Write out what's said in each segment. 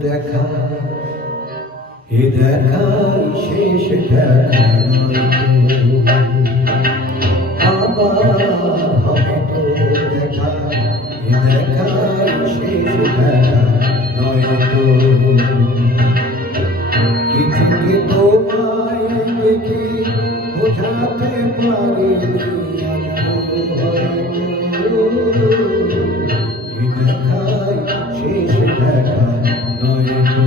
দেখা এ দেখাই শেষ দেখা আবার হবে তো দেখা এ দেখাই শেষ দেখা নয় তো কিছুকে তোমায় দেখে বোঝাতে পারি দেখাই শেষ দেখা নয় তো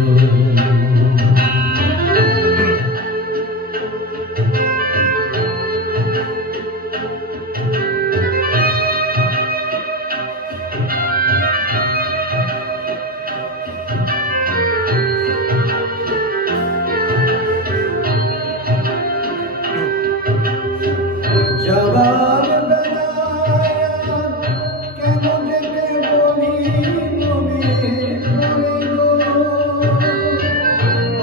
যাবার বেলায় কেন যেতে বলি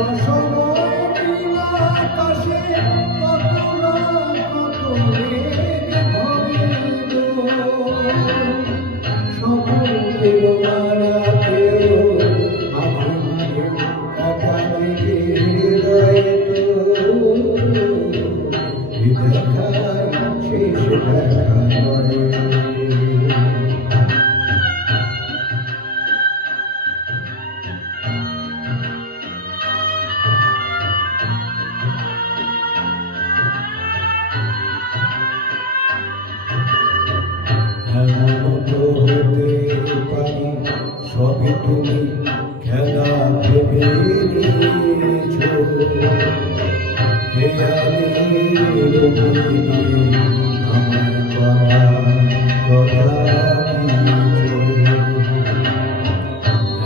অসময় নীলা আকাশে কত না কত সকলের মারাতেও মাঝে মাঝে কাটা দিকে হৃদয় তো দেখাই শেষ দেখা নয় এমন তো হতে পারি সবই তুমি খেলা ভেবে নিয়েছো আমার কথা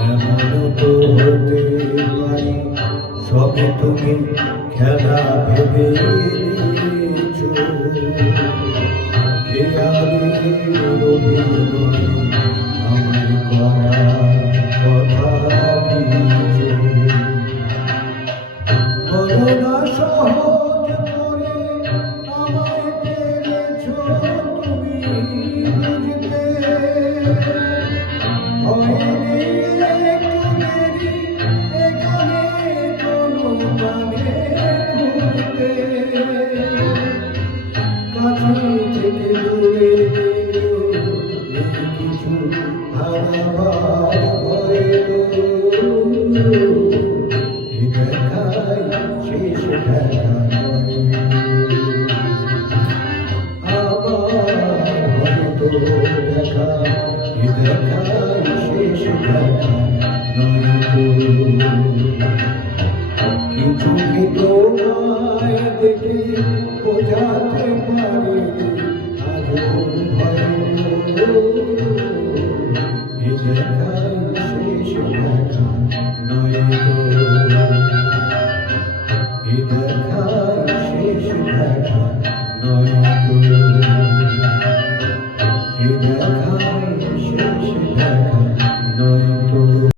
এমন তো হতে পারি সবই তুমি খেলা ভেবে নিয়েছো আমার কথা বলো না সহজ করে আমায় পেরেছ তুমি বুঝতে হয়নি একটু দেরি এখানে কোনো মানে খুঁজতে কাছে থেকে দূরে কিছু হারাবার ভয় দেখাই শেষ দেখা আবার হয়তো দেখা দেখাই শেষ দেখা নয়তো কিছু কি তোমায় দেখে বোঝাতে পারি আজও হয়তো দেখাই শেষ দেখা নয়তো দেখাই শেষ দেখা নয়তো দেখা